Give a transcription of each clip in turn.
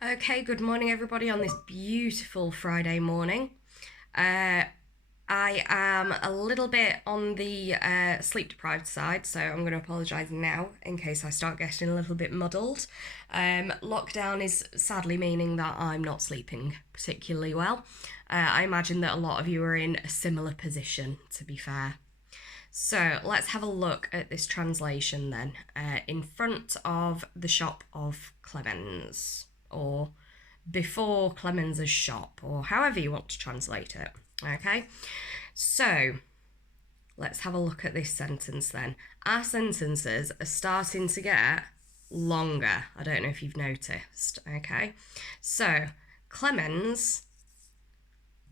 Okay, good morning everybody on this beautiful Friday morning. I am a little bit on the sleep deprived side, so I'm going to apologise now in case I start getting a little bit muddled. Lockdown is sadly meaning that I'm not sleeping particularly well. I imagine that a lot of you are in a similar position, to be fair. So let's have a look at this translation then. In front of the shop of Clemens, or before Clemens's shop, or however you want to translate it. Okay, so let's have a look at this sentence then. Our sentences are starting to get longer. I don't know if you've noticed. Okay, so Clemens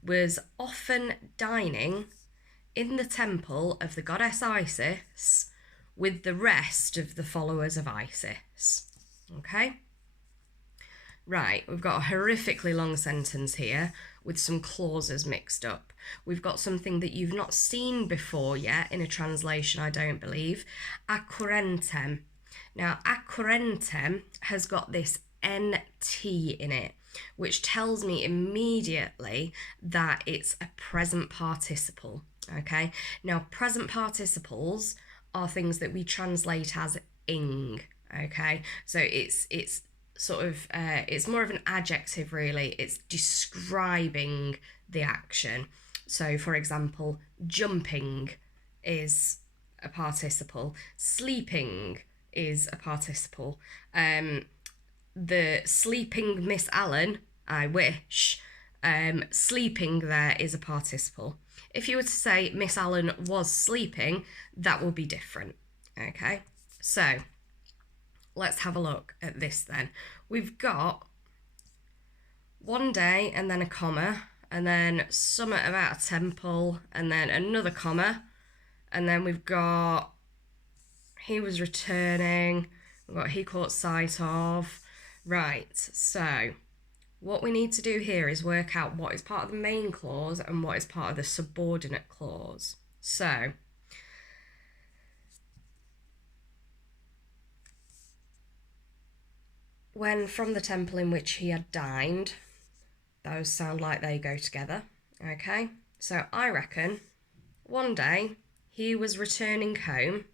was often dining in the temple of the goddess Isis with the rest of the followers of Isis. Okay? Right, we've got a horrifically long sentence here with some clauses mixed up. We've got something that you've not seen before yet in a translation, I don't believe. Accurrentem. Now, accurrentem has got this NT in it, which tells me immediately that it's a present participle. Okay, now present participles are things that we translate as ing. Okay, so it's sort of it's more of an adjective really. It's describing the action. So for example, jumping is a participle, sleeping is a participle. The sleeping Miss Allen, I wish, sleeping there is a participle. If you were to say Miss Allen was sleeping, that will be different. Okay, so let's have a look at this then. We've got one day and then a comma, and then something about a temple, and then another comma, and then we've got he was returning, we've got he caught sight of. Right, so what we need to do here is work out what is part of the main clause and what is part of the subordinate clause. So, when from the temple in which he had dined, those sound like they go together. Okay, so I reckon one day he was returning home.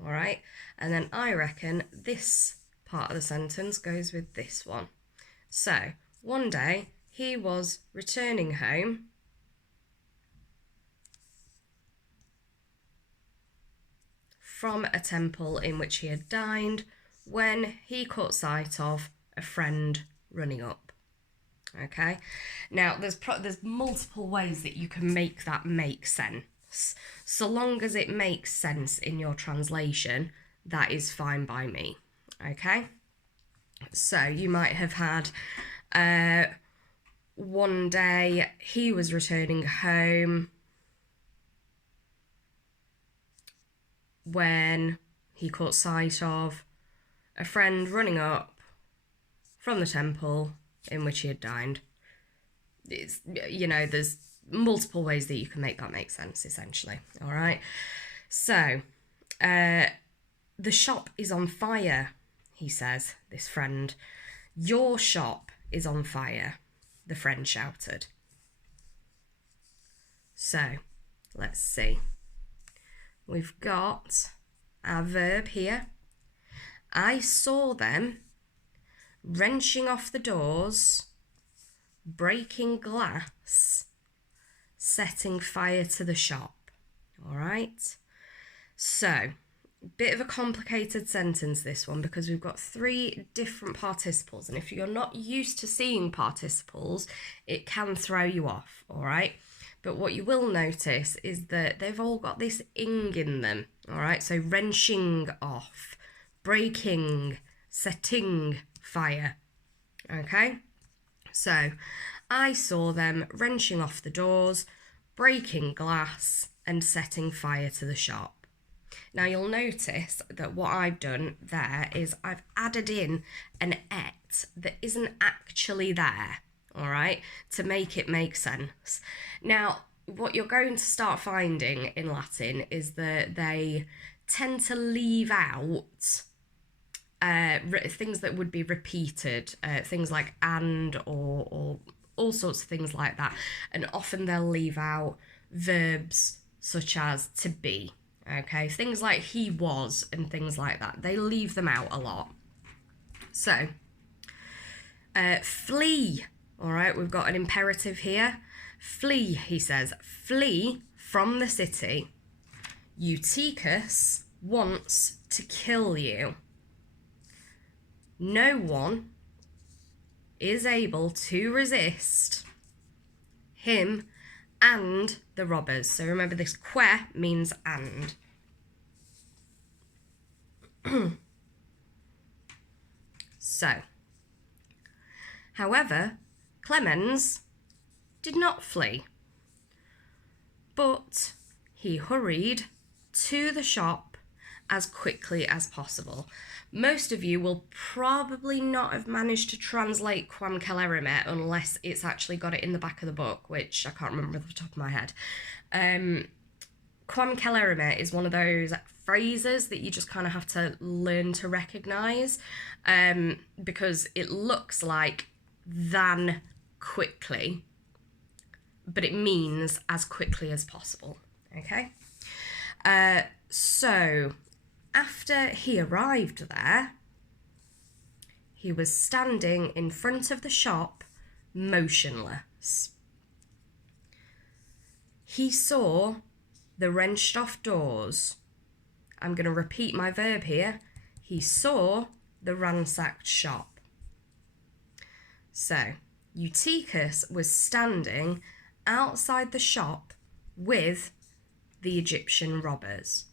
All right, and then I reckon this part of the sentence goes with this one. So, one day he was returning home from a temple in which he had dined when he caught sight of a friend running up. Okay, now there's multiple ways that you can make that make sense. So long as it makes sense in your translation, that is fine by me. Okay, so you might have had one day he was returning home when he caught sight of a friend running up from the temple in which he had dined. It's, you know, there's multiple ways that you can make that make sense, essentially. All right, so the shop is on fire, he says, this friend. Your shop is on fire, the friend shouted. So, let's see. We've got our verb here. I saw them wrenching off the doors, breaking glass, setting fire to the shop. All right? So, bit of a complicated sentence, this one, because we've got three different participles, and if you're not used to seeing participles, it can throw you off, all right? But what you will notice is that they've all got this ing in them, all right? So wrenching off, breaking, setting fire, okay? So I saw them wrenching off the doors, breaking glass, and setting fire to the shop. Now you'll notice that what I've done there is I've added in an et that isn't actually there, all right, to make it make sense. Now, what you're going to start finding in Latin is that they tend to leave out things that would be repeated, things like and or all sorts of things like that. And often they'll leave out verbs such as to be, okay? Things like he was and things like that. They leave them out a lot. So, flee, all right? We've got an imperative here. Flee, he says, flee from the city. Eutychus wants to kill you. No one is able to resist him and the robbers. So remember, this que means and. So, however, Clemens did not flee, but he hurried to the shop as quickly as possible. Most of you will probably not have managed to translate quam celerime unless it's actually got it in the back of the book, which I can't remember off the top of my head. Quam celerime is one of those phrases that you just kind of have to learn to recognise, because it looks like than quickly, but it means as quickly as possible, okay? So, after he arrived there, he was standing in front of the shop, motionless. He saw the wrenched off doors. I'm going to repeat my verb here. He saw the ransacked shop. So, Eutychus was standing outside the shop with the Egyptian robbers.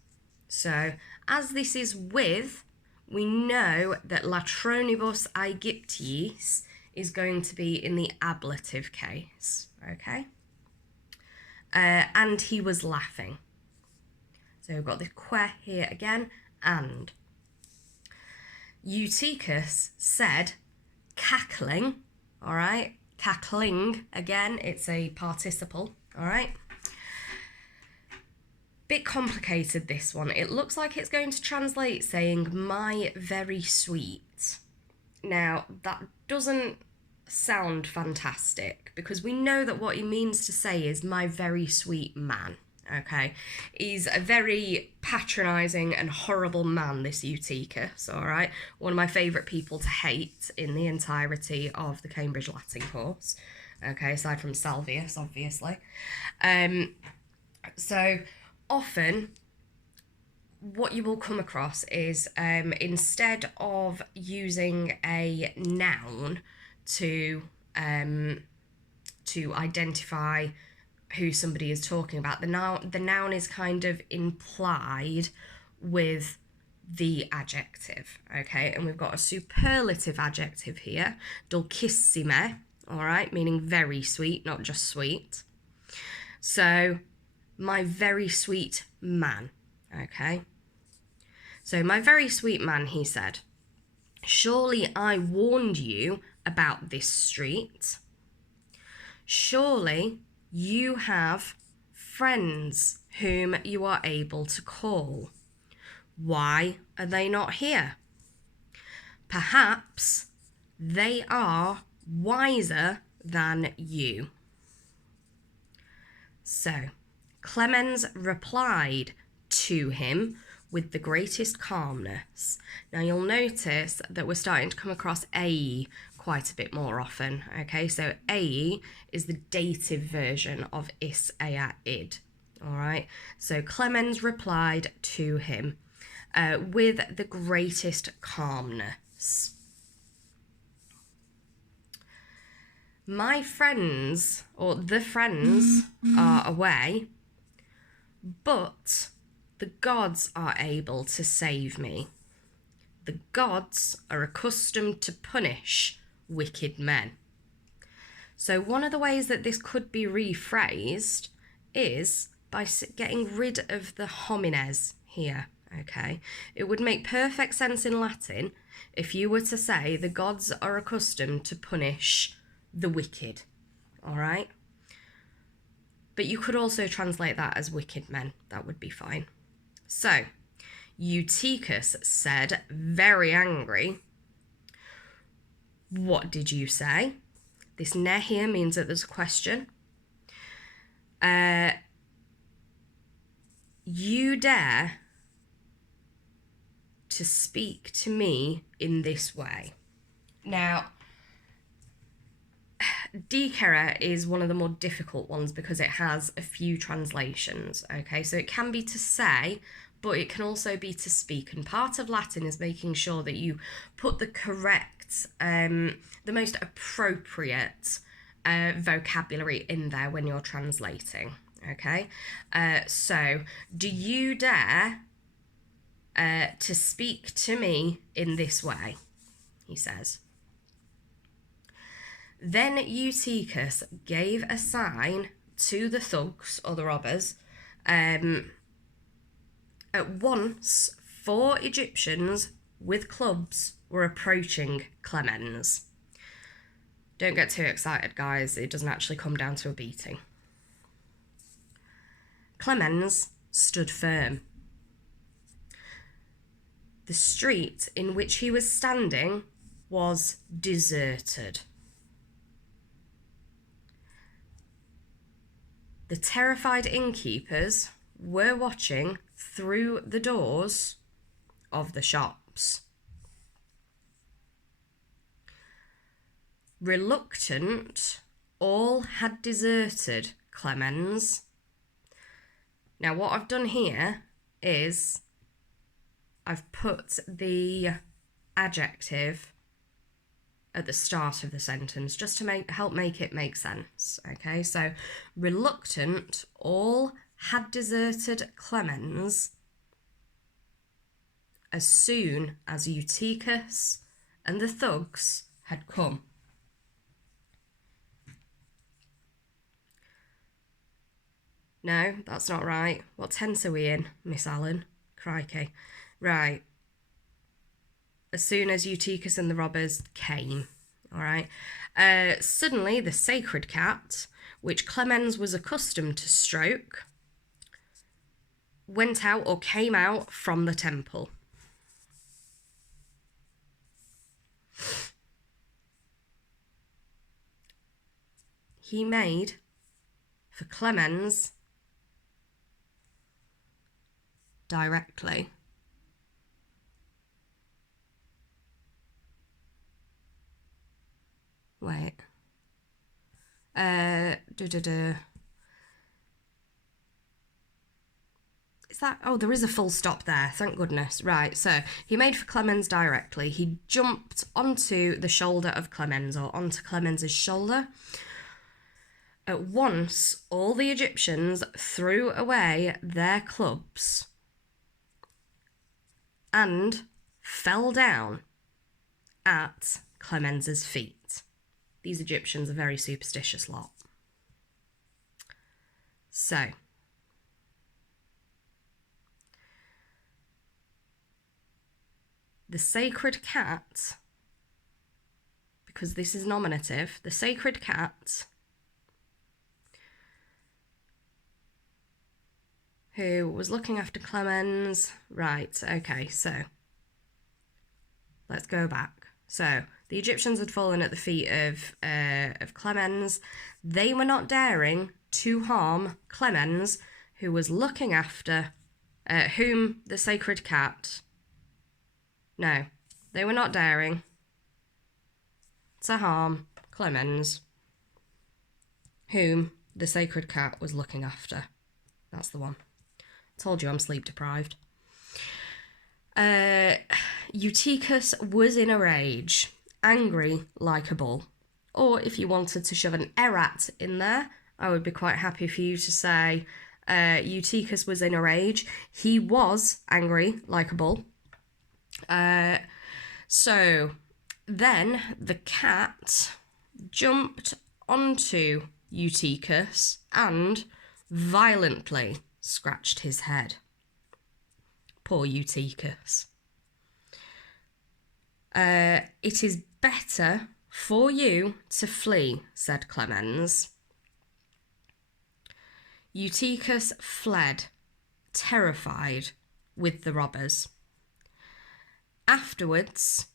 So, as this is with, we know that latronibus Aegyptiis is going to be in the ablative case, okay? And he was laughing. So we've got the que here again, and. Eutychus said, cackling, all right? Cackling, again, it's a participle, all right? Bit complicated, this one. It looks like it's going to translate saying, my very sweet. Now, that doesn't sound fantastic, because we know that what he means to say is, my very sweet man, okay? He's a very patronising and horrible man, this Eutychus, all right? One of my favourite people to hate in the entirety of the Cambridge Latin course, okay, aside from Salvius, obviously. So, often, what you will come across is, instead of using a noun to identify who somebody is talking about, the noun is kind of implied with the adjective, okay? And we've got a superlative adjective here, dulcissime, all right, meaning very sweet, not just sweet. So, my very sweet man, okay? So, my very sweet man, he said, surely I warned you about this street. Surely you have friends whom you are able to call. Why are they not here? Perhaps they are wiser than you. So, Clemens replied to him with the greatest calmness. Now, you'll notice that we're starting to come across a quite a bit more often, okay? So, a is the dative version of is, ea, id, all right? So, Clemens replied to him with the greatest calmness. My friends, or the friends, are away, but the gods are able to save me. The gods are accustomed to punish wicked men. So one of the ways that this could be rephrased is by getting rid of the homines here, okay? It would make perfect sense in Latin if you were to say the gods are accustomed to punish the wicked, all right? But you could also translate that as wicked men. That would be fine. So, Eutychus said, very angry, "What did you say?" This ne here means that there's a question. You dare to speak to me in this way. Now, dicere is one of the more difficult ones because it has a few translations, okay? So it can be to say, but it can also be to speak. And part of Latin is making sure that you put the correct, the most appropriate vocabulary in there when you're translating, okay? So, do you dare to speak to me in this way? He says. Then Eutychus gave a sign to the thugs, or the robbers. At once, 4 Egyptians with clubs were approaching Clemens. Don't get too excited, guys. It doesn't actually come down to a beating. Clemens stood firm. The street in which he was standing was deserted. The terrified innkeepers were watching through the doors of the shops. Reluctant, all had deserted Clemens. Now, what I've done here is I've put the adjective at the start of the sentence just to help make it make sense. Okay, so reluctant, all had deserted Clemens as soon as Eutychus and the thugs had come. No, that's not right. What tense are we in, Miss Allen? Crikey. Right. As soon as Eutychus and the robbers came, all right. Suddenly, the sacred cat, which Clemens was accustomed to stroke, went out or came out from the temple. He made for Clemens directly. Wait. Is that... Oh, there is a full stop there. Thank goodness. Right, so he made for Clemens directly. He jumped onto the shoulder of Clemens, or onto Clemens's shoulder. At once, all the Egyptians threw away their clubs and fell down at Clemens's feet. These Egyptians are a very superstitious lot. So, the sacred cat, because this is nominative, the sacred cat who was looking after Clemens. Right, okay, so let's go back. So, the Egyptians had fallen at the feet of Clemens. They were not daring to harm Clemens, who was looking after whom the sacred cat... No, they were not daring to harm Clemens, whom the sacred cat was looking after. That's the one. Told you I'm sleep deprived. Eutychus was in a rage, angry like a bull. Or if you wanted to shove an erat in there, I would be quite happy for you to say Eutychus was in a rage. He was angry like a bull. So then the cat jumped onto Eutychus and violently scratched his head. Poor Eutychus. It is better for you to flee, said Clemens. Eutychus fled, terrified, with the robbers. Afterwards,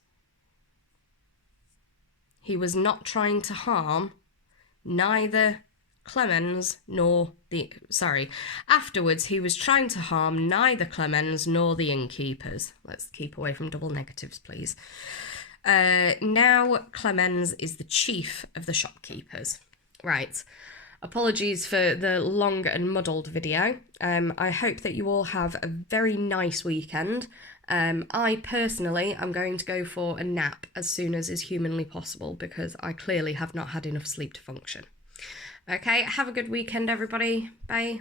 he was not trying to harm neither Clemens nor the... Afterwards, he was trying to harm neither Clemens nor the innkeepers. Let's keep away from double negatives, please. Now Clemens is the chief of the shopkeepers. Right. Apologies for the long and muddled video. I hope that you all have a very nice weekend. I personally am going to go for a nap as soon as is humanly possible because I clearly have not had enough sleep to function. Okay, have a good weekend, everybody. Bye.